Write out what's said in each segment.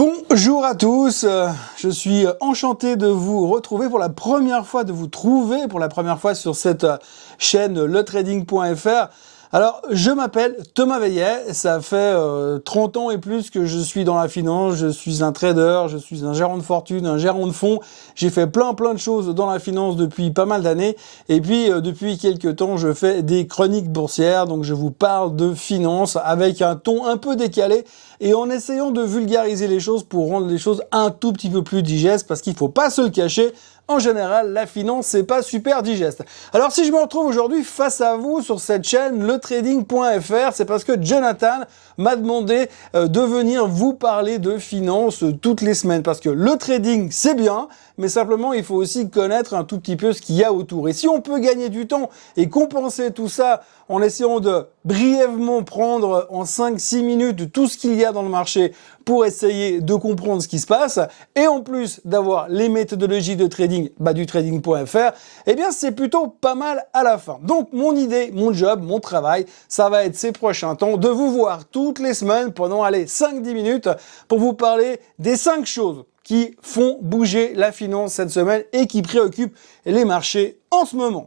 Bonjour à tous, je suis enchanté de vous retrouver pour la première fois, de vous trouver pour la première fois sur cette chaîne letrading.fr. Alors, je m'appelle Thomas Veillet, ça fait 30 ans et plus que je suis dans la finance, je suis un trader, je suis un gérant de fortune, un gérant de fonds, j'ai fait plein de choses dans la finance depuis pas mal d'années, et puis depuis quelques temps, je fais des chroniques boursières, donc je vous parle de finance avec un ton un peu décalé, et en essayant de vulgariser les choses pour rendre les choses un tout petit peu plus digestes, parce qu'il ne faut pas se le cacher, en général, la finance, c'est pas super digeste. Alors, si je me retrouve aujourd'hui face à vous sur cette chaîne, letrading.fr, c'est parce que Jonathan m'a demandé de venir vous parler de finance toutes les semaines. Parce que le trading, c'est bien, mais simplement, il faut aussi connaître un tout petit peu ce qu'il y a autour. Et si on peut gagner du temps et compenser tout ça en essayant de brièvement prendre en 5-6 minutes tout ce qu'il y a dans le marché pour essayer de comprendre ce qui se passe, et en plus d'avoir les méthodologies de trading du trading.fr, eh bien c'est plutôt pas mal à la fin. Donc mon idée, mon job, mon travail, ça va être ces prochains temps de vous voir toutes les semaines pendant 5-10 minutes pour vous parler des 5 choses qui font bouger la finance cette semaine et qui préoccupent les marchés en ce moment.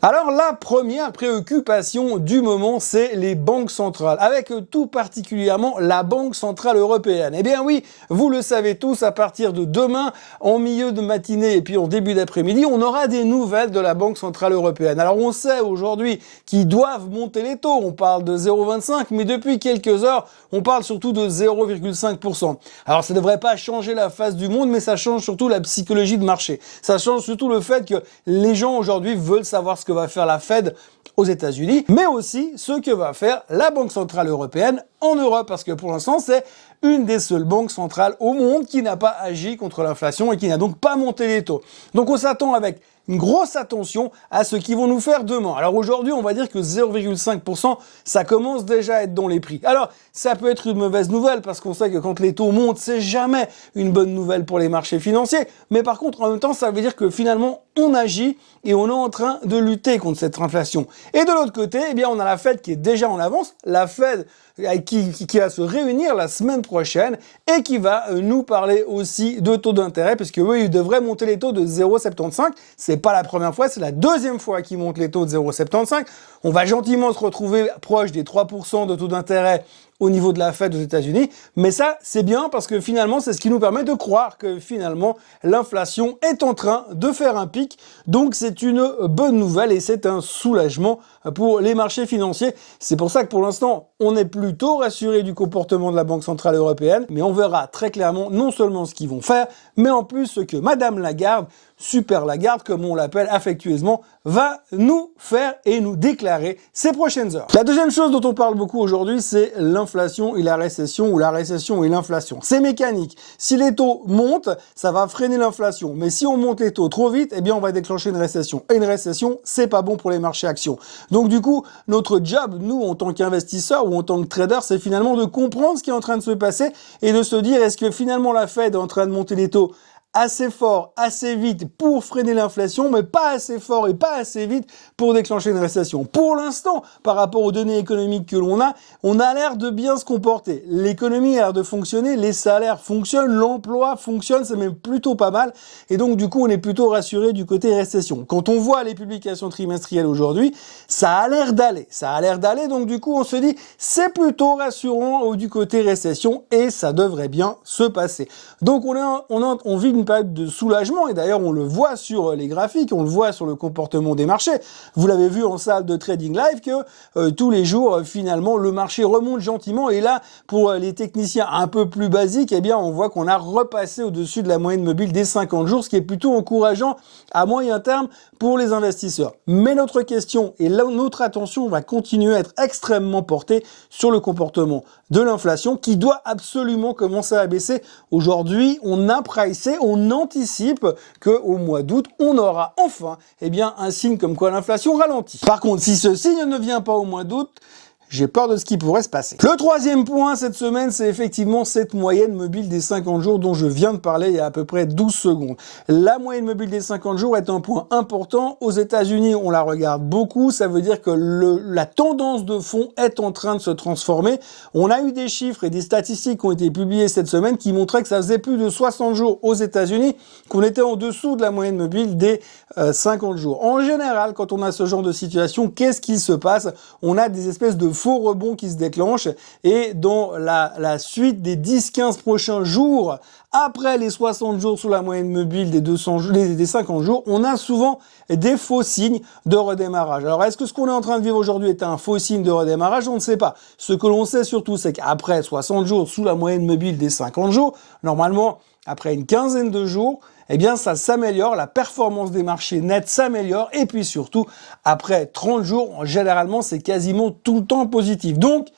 Alors la première préoccupation du moment, c'est les banques centrales, avec tout particulièrement la Banque Centrale Européenne. Eh bien oui, vous le savez tous, à partir de demain, en milieu de matinée et puis en début d'après-midi, on aura des nouvelles de la Banque Centrale Européenne. Alors on sait aujourd'hui qu'ils doivent monter les taux, on parle de 0,25, mais depuis quelques heures, on parle surtout de 0,5%. Alors ça ne devrait pas changer la face du monde, mais ça change surtout la psychologie de marché. Ça change surtout le fait que les gens aujourd'hui veulent savoir ce que va faire la Fed aux États-Unis, mais aussi ce que va faire la Banque Centrale Européenne en Europe, parce que pour l'instant, c'est une des seules banques centrales au monde qui n'a pas agi contre l'inflation et qui n'a donc pas monté les taux. Donc on s'attend avec une grosse attention à ce qu'ils vont nous faire demain. Alors aujourd'hui, on va dire que 0,5%, ça commence déjà à être dans les prix. Alors, ça peut être une mauvaise nouvelle parce qu'on sait que quand les taux montent, c'est jamais une bonne nouvelle pour les marchés financiers. Mais par contre, en même temps, ça veut dire que finalement, on agit et on est en train de lutter contre cette inflation. Et de l'autre côté, eh bien, on a la Fed qui est déjà en avance. La Fed qui va se réunir la semaine prochaine et qui va nous parler aussi de taux d'intérêt, puisque eux, ils devraient monter les taux de 0,75. C'est pas la première fois, c'est la deuxième fois qu'ils montent les taux de 0,75. On va gentiment se retrouver proche des 3% de taux d'intérêt au niveau de la Fed aux États-Unis, mais ça, c'est bien parce que finalement, c'est ce qui nous permet de croire que finalement, l'inflation est en train de faire un pic. Donc, c'est une bonne nouvelle et c'est un soulagement pour les marchés financiers. C'est pour ça que pour l'instant, on est plutôt rassuré du comportement de la Banque Centrale Européenne, mais on verra très clairement non seulement ce qu'ils vont faire, mais en plus ce que Madame Lagarde, Super Lagarde, comme on l'appelle affectueusement, va nous faire et nous déclarer ces prochaines heures. La deuxième chose dont on parle beaucoup aujourd'hui, c'est l'inflation et la récession, ou la récession et l'inflation. C'est mécanique. Si les taux montent, ça va freiner l'inflation. Mais si on monte les taux trop vite, eh bien on va déclencher une récession. Et une récession, c'est pas bon pour les marchés actions. Donc du coup, notre job, nous, en tant qu'investisseurs ou en tant que traders, c'est finalement de comprendre ce qui est en train de se passer et de se dire, est-ce que finalement la Fed est en train de monter les taux assez fort, assez vite pour freiner l'inflation, mais pas assez fort et pas assez vite pour déclencher une récession. Pour l'instant, par rapport aux données économiques que l'on a l'air de bien se comporter. L'économie a l'air de fonctionner, les salaires fonctionnent, l'emploi fonctionne, c'est même plutôt pas mal. Et donc, du coup, on est plutôt rassuré du côté récession. Quand on voit les publications trimestrielles aujourd'hui, ça a l'air d'aller. Ça a l'air d'aller, donc du coup, on se dit, c'est plutôt rassurant du côté récession et ça devrait bien se passer. Donc, on vit une période de soulagement, et d'ailleurs on le voit sur les graphiques, on le voit sur le comportement des marchés. Vous l'avez vu en salle de trading live que tous les jours finalement le marché remonte gentiment, et là pour les techniciens un peu plus basiques, eh bien on voit qu'on a repassé au-dessus de la moyenne mobile des 50 jours, ce qui est plutôt encourageant à moyen terme pour les investisseurs. Mais notre question et notre attention va continuer à être extrêmement portée sur le comportement de l'inflation qui doit absolument commencer à baisser. Aujourd'hui, on a pricé, on anticipe qu'au mois d'août, on aura enfin un signe comme quoi l'inflation ralentit. Par contre, si ce signe ne vient pas au mois d'août, j'ai peur de ce qui pourrait se passer. Le troisième point cette semaine, c'est effectivement cette moyenne mobile des 50 jours dont je viens de parler il y a à peu près 12 secondes. La moyenne mobile des 50 jours est un point important. Aux États-Unis, on la regarde beaucoup. Ça veut dire que la tendance de fond est en train de se transformer. On a eu des chiffres et des statistiques qui ont été publiées cette semaine qui montraient que ça faisait plus de 60 jours aux États-Unis qu'on était en dessous de la moyenne mobile des 50 jours. En général, quand on a ce genre de situation, qu'est-ce qui se passe? On a des espèces de faux rebonds qui se déclenchent et dans la suite des 10-15 prochains jours, après les 60 jours sous la moyenne mobile des 50 jours, on a souvent des faux signes de redémarrage. Alors, est-ce que ce qu'on est en train de vivre aujourd'hui est un faux signe de redémarrage? On ne sait pas. Ce que l'on sait surtout, c'est qu'après 60 jours sous la moyenne mobile des 50 jours, normalement, après une quinzaine de jours, eh bien, ça s'améliore, la performance des marchés nets s'améliore, et puis surtout, après 30 jours, généralement, c'est quasiment tout le temps positif. Donc,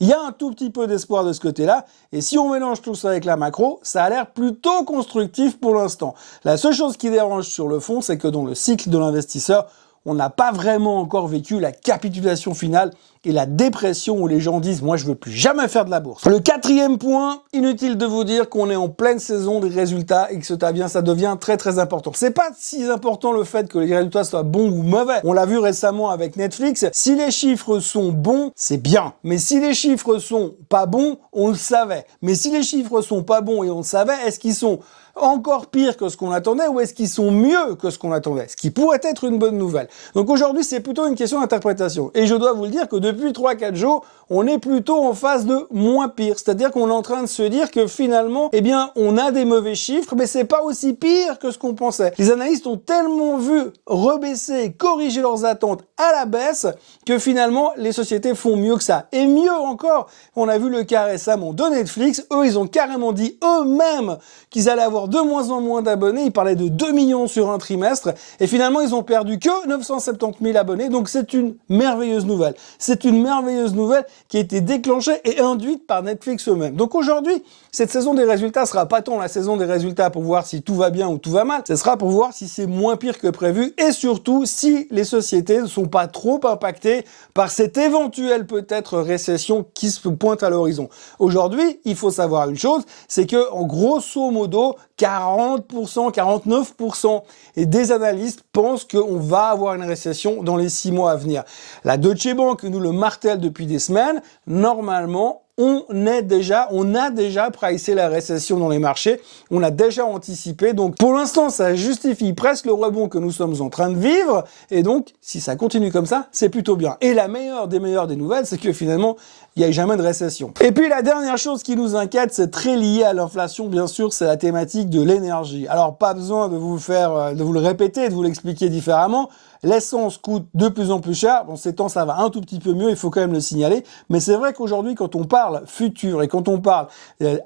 il y a un tout petit peu d'espoir de ce côté-là, et si on mélange tout ça avec la macro, ça a l'air plutôt constructif pour l'instant. La seule chose qui dérange sur le fond, c'est que dans le cycle de l'investisseur, on n'a pas vraiment encore vécu la capitulation finale et la dépression où les gens disent « moi je veux plus jamais faire de la bourse ». Le quatrième point, inutile de vous dire qu'on est en pleine saison des résultats et que ça devient très très important. C'est pas si important le fait que les résultats soient bons ou mauvais. On l'a vu récemment avec Netflix, si les chiffres sont bons, c'est bien. Mais si les chiffres sont pas bons, on le savait. Mais si les chiffres sont pas bons et on le savait, est-ce qu'ils sont encore pire que ce qu'on attendait ou est-ce qu'ils sont mieux que ce qu'on attendait? Ce qui pourrait être une bonne nouvelle. Donc aujourd'hui, c'est plutôt une question d'interprétation. Et je dois vous le dire que depuis 3-4 jours, on est plutôt en phase de moins pire. C'est-à-dire qu'on est en train de se dire que finalement, eh bien, on a des mauvais chiffres, mais c'est pas aussi pire que ce qu'on pensait. Les analystes ont tellement vu rebaisser et corriger leurs attentes à la baisse que finalement, les sociétés font mieux que ça. Et mieux encore, on a vu le cas récemment de Netflix. Eux, ils ont carrément dit eux-mêmes qu'ils allaient avoir de moins en moins d'abonnés. Ils parlaient de 2 millions sur un trimestre. Et finalement, ils ont perdu que 970 000 abonnés. Donc, c'est une merveilleuse nouvelle. C'est une merveilleuse nouvelle qui a été déclenchée et induite par Netflix eux-mêmes. Donc aujourd'hui, cette saison des résultats sera pas tant la saison des résultats pour voir si tout va bien ou tout va mal, ce sera pour voir si c'est moins pire que prévu et surtout si les sociétés ne sont pas trop impactées par cette éventuelle peut-être récession qui se pointe à l'horizon. Aujourd'hui, il faut savoir une chose, c'est que en grosso modo, 40%, 49% et des analystes pensent qu'on va avoir une récession dans les 6 mois à venir. La Deutsche Bank nous le martèle depuis des semaines. Normalement, on a déjà pricé la récession dans les marchés, on a déjà anticipé, donc pour l'instant ça justifie presque le rebond que nous sommes en train de vivre, et donc si ça continue comme ça, c'est plutôt bien. Et la meilleure des nouvelles, c'est que finalement, il n'y a jamais de récession. Et puis la dernière chose qui nous inquiète, c'est très lié à l'inflation, bien sûr, c'est la thématique de l'énergie. Alors pas besoin de vous le répéter, de vous l'expliquer différemment. L'essence coûte de plus en plus cher. Bon, ces temps, ça va un tout petit peu mieux, il faut quand même le signaler. Mais c'est vrai qu'aujourd'hui, quand on parle futur et quand on parle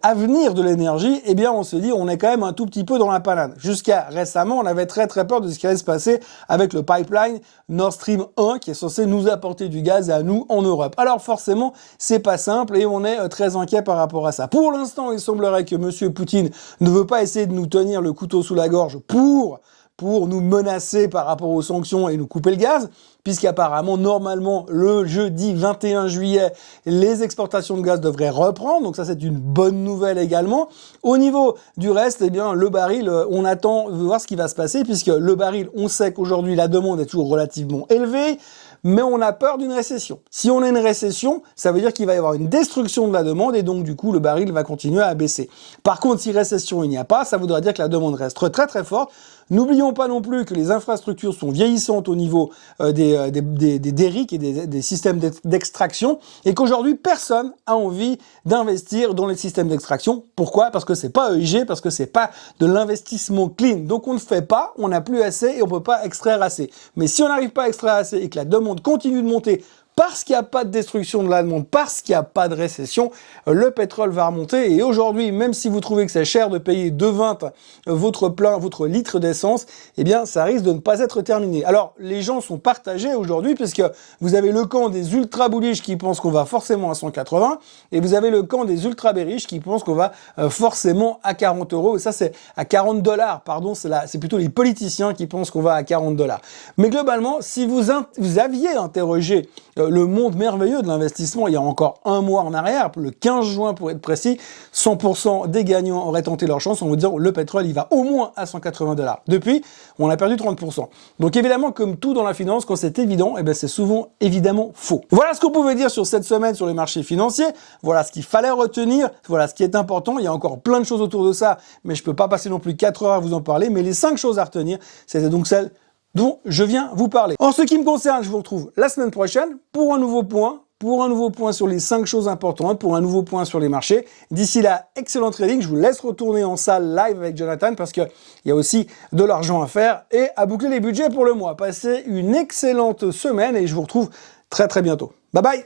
avenir de l'énergie, eh bien, on se dit, on est quand même un tout petit peu dans la panade. Jusqu'à récemment, on avait très très peur de ce qui allait se passer avec le pipeline Nord Stream 1 qui est censé nous apporter du gaz à nous en Europe. Alors forcément, c'est pas simple et on est très inquiet par rapport à ça. Pour l'instant, il semblerait que Monsieur Poutine ne veut pas essayer de nous tenir le couteau sous la gorge pour nous menacer par rapport aux sanctions et nous couper le gaz, puisqu'apparemment, normalement, le jeudi 21 juillet, les exportations de gaz devraient reprendre, donc ça c'est une bonne nouvelle également. Au niveau du reste, eh bien, le baril, on attend de voir ce qui va se passer, puisque le baril, on sait qu'aujourd'hui la demande est toujours relativement élevée, mais on a peur d'une récession. Si on a une récession, ça veut dire qu'il va y avoir une destruction de la demande et donc du coup le baril va continuer à baisser. Par contre, si récession il n'y a pas, ça voudrait dire que la demande reste très très forte. N'oublions pas non plus que les infrastructures sont vieillissantes au niveau des derricks et des systèmes d'extraction et qu'aujourd'hui personne a envie d'investir dans les systèmes d'extraction. Pourquoi? Parce que c'est pas EIG, parce que c'est pas de l'investissement clean. Donc on ne fait pas, on n'a plus assez et on peut pas extraire assez. Mais si on n'arrive pas à extraire assez et que la demande continue de monter parce qu'il n'y a pas de destruction de la demande, parce qu'il n'y a pas de récession, le pétrole va remonter. Et aujourd'hui, même si vous trouvez que c'est cher de payer 2,20 votre litre d'essence, eh bien, ça risque de ne pas être terminé. Alors, les gens sont partagés aujourd'hui, puisque vous avez le camp des ultra bullish qui pensent qu'on va forcément à 180, et vous avez le camp des ultra bearish qui pensent qu'on va forcément à 40 €. Et ça, c'est à 40 $, pardon, c'est plutôt les politiciens qui pensent qu'on va à 40 $. Mais globalement, si vous aviez interrogé le monde merveilleux de l'investissement il y a encore un mois en arrière, le 15 juin pour être précis, 100% des gagnants auraient tenté leur chance en vous disant le pétrole il va au moins à 180 $. Depuis, on a perdu 30%. Donc évidemment, comme tout dans la finance, quand c'est évident, eh ben c'est souvent évidemment faux. Voilà ce qu'on pouvait dire sur cette semaine sur les marchés financiers, voilà ce qu'il fallait retenir, voilà ce qui est important, il y a encore plein de choses autour de ça, mais je peux pas passer non plus 4 heures à vous en parler, mais les 5 choses à retenir, c'était donc celles dont je viens vous parler. En ce qui me concerne, je vous retrouve la semaine prochaine pour un nouveau point sur les 5 choses importantes, pour un nouveau point sur les marchés. D'ici là, excellent trading, je vous laisse retourner en salle live avec Jonathan parce qu'il y a aussi de l'argent à faire et à boucler les budgets pour le mois. Passez une excellente semaine et je vous retrouve très bientôt. Bye bye!